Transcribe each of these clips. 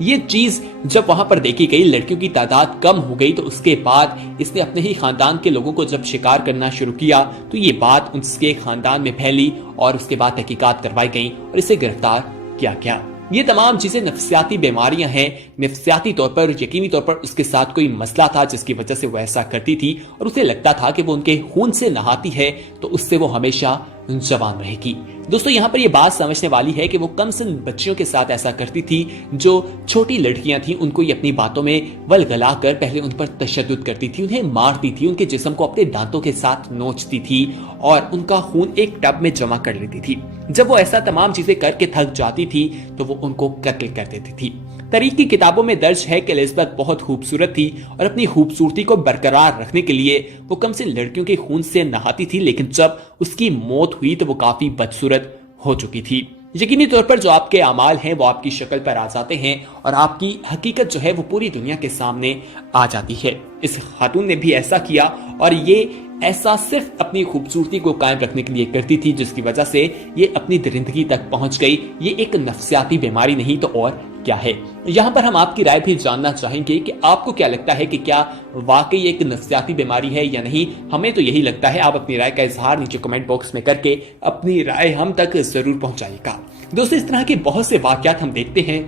یہ چیز جب وہاں پر دیکھی گئی، لڑکیوں کی تعداد کم ہو گئی، تو اس کے بعد اس نے اپنے ہی خاندان کے لوگوں کو جب شکار کرنا شروع کیا تو یہ بات اس کے خاندان میں پھیلی اور اس کے بعد تحقیقات کروائی گئیں اور اسے گرفتار کیا گیا۔ یہ تمام چیزیں نفسیاتی بیماریاں ہیں، نفسیاتی طور پر یقینی طور پر اس کے ساتھ کوئی مسئلہ تھا جس کی وجہ سے وہ ایسا کرتی تھی، اور اسے لگتا تھا کہ وہ ان کے خون سے نہاتی ہے تو اس سے وہ ہمیشہ جوان رہے گی۔ دوستو یہاں پر یہ بات سمجھنے والی ہے کہ وہ کم سن بچیوں کے ساتھ ایسا کرتی تھی، جو چھوٹی لڑکیاں تھیں ان کو یہ اپنی باتوں میں ولگلا کر پہلے ان پر تشدد کرتی تھی، انہیں مارتی تھی، ان کے جسم کو اپنے دانتوں کے ساتھ نوچتی تھی اور ان کا خون ایک ٹب میں جمع کر لیتی تھی۔ جب وہ ایسا تمام چیزیں کر کے تھک جاتی تھی تو وہ ان کو قتل کر دیتی تھی۔ تاریخ کی کتابوں میں درج ہے کہ الزبتھ بہت خوبصورت تھی اور اپنی خوبصورتی کو برقرار رکھنے کے لیے وہ کم سے لڑکیوں کے خون سے نہاتی تھی، لیکن جب اس کی موت ہوئی تو وہ کافی بدصورت ہو چکی تھی۔ یقینی طور پر جو آپ کے اعمال ہیں وہ آپ کی شکل پر آ جاتے ہیں اور آپ کی حقیقت جو ہے وہ پوری دنیا کے سامنے آ جاتی ہے۔ اس خاتون نے بھی ایسا کیا اور یہ ایسا صرف اپنی خوبصورتی کو قائم رکھنے کے لیے کرتی تھی، جس کی وجہ سے یہ اپنی درندگی تک پہنچ گئی۔ یہ ایک نفسیاتی بیماری نہیں تو اور کیا ہے؟ یہاں پر ہم آپ کی رائے بھی جاننا چاہیں گے کہ آپ کو کیا لگتا ہے کہ کیا واقعی ایک نفسیاتی بیماری ہے یا نہیں؟ ہمیں تو یہی لگتا ہے۔ آپ اپنی رائے کا اظہار نیچے کمنٹ باکس میں کر کے اپنی رائے ہم تک ضرور پہنچائیے گا۔ دوستو اس طرح کے بہت سے واقعات ہم دیکھتے ہیں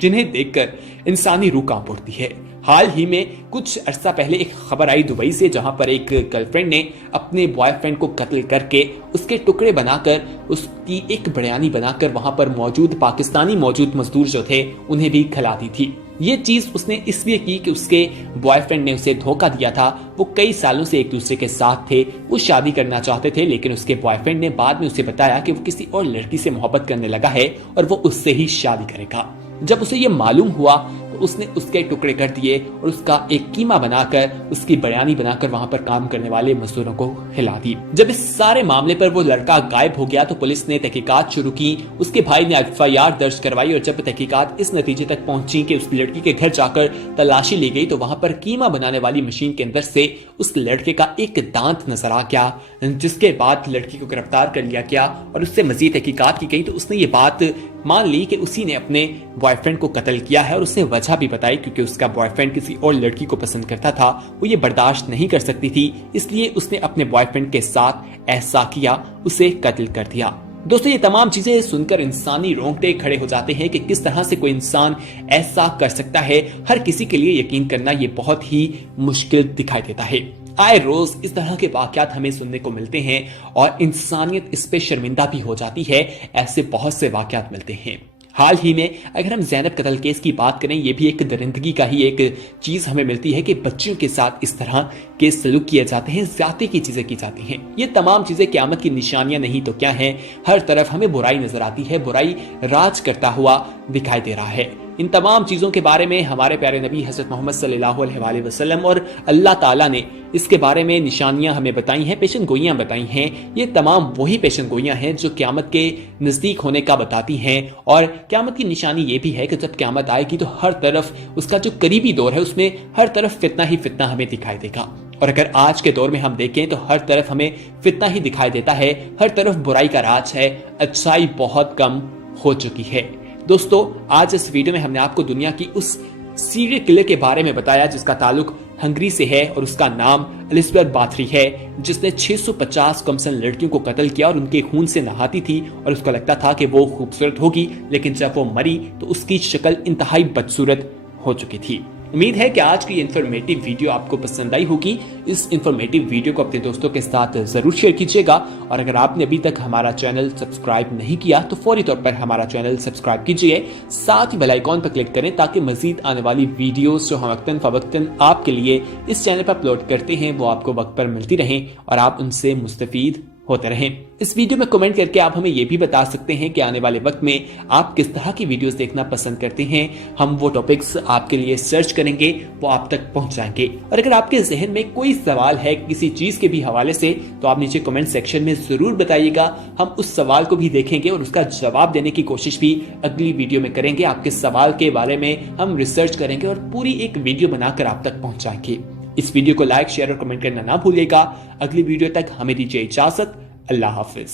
جنہیں دیکھ کر انسانی روح کانپ اٹھتی ہے۔ حال ہی میں کچھ عرصہ پہلے ایک خبر آئی دبئی سے، جہاں پر ایک گرل فرینڈ نے اپنے بوائے فرینڈ کو قتل کر کے اس کے ٹکڑے بنا کر اس کی ایک بریانی بنا کر وہاں پر موجود پاکستانی مزدور جو تھے انہیں بھی کھلا دی تھی۔ یہ چیز اس نے اس لیے کی کہ اس کے بوائے فرینڈ نے اسے دھوکہ دیا تھا۔ وہ کئی سالوں سے ایک دوسرے کے ساتھ تھے، وہ شادی کرنا چاہتے تھے، لیکن اس کے بوائے فرینڈ نے بعد میں اسے بتایا کہ وہ کسی اور لڑکی سے محبت کرنے لگا ہے اور وہ اس سے ہی شادی کرے گا۔ جب اسے یہ معلوم ہوا تو اس نے اس کے ٹکڑے کر دیے اور اس کا ایک قیمہ بنا کر، اس کی بریانی بنا کر وہاں پر کام کرنے والے مزدوروں کو کھلا دی۔ جب اس سارے معاملے پر وہ لڑکا غائب ہو گیا تو پولیس نے تحقیقات شروع کی، اس کے بھائی نے FIR درج کروائی، اور جب تحقیقات اس نتیجے تک پہنچی کہ اس لڑکی کے گھر جا کر تلاشی لی گئی تو وہاں پر قیمہ بنانے والی مشین کے اندر سے اس لڑکے کا ایک دانت نظر آ گیا، جس کے بعد لڑکی کو گرفتار کر لیا گیا اور اس سے مزید تحقیقات کی گئی تو اس نے یہ بات مان لی کہ اسی نے اپنے بوائے فرینڈ کو قتل کیا ہے، اور اس نے وجہ بھی بتائی کیونکہ اس کا بوائے فرینڈ کسی اور لڑکی کو پسند کرتا تھا، وہ یہ برداشت نہیں کر سکتی تھی، اس لیے اس نے اپنے بوائے فرینڈ کے ساتھ ایسا کیا، اسے قتل کر دیا۔ دوستو یہ تمام چیزیں سن کر انسانی رونگٹے کھڑے ہو جاتے ہیں کہ کس طرح سے کوئی انسان ایسا کر سکتا ہے۔ ہر کسی کے لیے یقین کرنا یہ بہت ہی مشکل دکھائی دیتا ہے۔ آئے روز اس طرح کے واقعات ہمیں سننے کو ملتے ہیں اور انسانیت اس پہ شرمندہ بھی ہو جاتی ہے۔ ایسے بہت سے واقعات ملتے ہیں۔ حال ہی میں اگر ہم زینب قتل کیس کی بات کریں، یہ بھی ایک درندگی کا ہی ایک چیز ہمیں ملتی ہے کہ بچیوں کے ساتھ اس طرح کے سلوک کیے جاتے ہیں، زیادتی کی چیزیں کی جاتی ہیں۔ یہ تمام چیزیں قیامت کی نشانیاں نہیں تو کیا ہیں؟ ہر طرف ہمیں برائی نظر آتی ہے، برائی راج کرتا ہوا دکھائی دے رہا ہے۔ ان تمام چیزوں کے بارے میں ہمارے پیارے نبی حضرت محمد صلی اللہ علیہ وآلہ وسلم اور اللہ تعالیٰ نے اس کے بارے میں نشانیاں ہمیں بتائی ہیں، پیشن گوئیاں بتائی ہیں۔ یہ تمام وہی پیشن گوئیاں ہیں جو قیامت کے نزدیک ہونے کا بتاتی ہیں، اور قیامت کی نشانی یہ بھی ہے کہ جب قیامت آئے گی تو ہر طرف اس کا جو قریبی دور ہے اس میں ہر طرف فتنہ ہی فتنہ ہمیں دکھائی دے گا۔ اور اگر آج کے دور میں ہم دیکھیں تو ہر طرف ہمیں فتنہ ہی دکھائی دیتا ہے، ہر طرف برائی کا راج ہے، اچھائی بہت کم ہو چکی ہے۔ دوستو آج اس ویڈیو میں ہم نے آپ کو دنیا کی اس سیریل کلر کے بارے میں بتایا جس کا تعلق ہنگری سے ہے اور اس کا نام الزبتھ باتھری ہے، جس نے 650 کمسن لڑکیوں کو قتل کیا اور ان کے خون سے نہاتی تھی، اور اس کو لگتا تھا کہ وہ خوبصورت ہوگی، لیکن جب وہ مری تو اس کی شکل انتہائی بدصورت ہو چکی تھی۔ امید ہے کہ آج کی انفارمیٹیو ویڈیو آپ کو پسند آئی ہوگی۔ اس انفارمیٹیو ویڈیو کو اپنے دوستوں کے ساتھ ضرور شیئر کیجیے گا، اور اگر آپ نے ابھی تک ہمارا چینل سبسکرائب نہیں کیا تو فوری طور پر ہمارا چینل سبسکرائب کیجیے، ساتھ ہی بیل آئیکن پر کلک کریں تاکہ مزید آنے والی ویڈیوز جو ہم وقتاً فوقتاً آپ کے لیے اس چینل پر اپلوڈ کرتے ہیں وہ آپ کو وقت پر ملتی رہیں اور آپ ان سے مستفید ہوتے رہیں۔ اس ویڈیو میں کمنٹ کر کے آپ ہمیں یہ بھی بتا سکتے ہیں کہ آنے والے وقت میں آپ کس طرح کی ویڈیوز دیکھنا پسند کرتے ہیں، ہم وہ ٹاپکس آپ کے لیے سرچ کریں گے، وہ آپ تک پہنچائیں گے۔ اور اگر آپ کے ذہن میں کوئی سوال ہے کسی چیز کے بھی حوالے سے تو آپ نیچے کمنٹ سیکشن میں ضرور بتائیے گا، ہم اس سوال کو بھی دیکھیں گے اور اس کا جواب دینے کی کوشش بھی اگلی ویڈیو میں کریں گے۔ آپ کے سوال کے بارے میں ہم ریسرچ کریں گے اور پوری ایک ویڈیو بنا کر آپ تک پہنچائیں گے۔ اس ویڈیو کو لائک، شیئر اور کمنٹ کرنا نہ بھولیے گا۔ اگلی ویڈیو تک ہمیں دیجیے اجازت۔ اللہ حافظ۔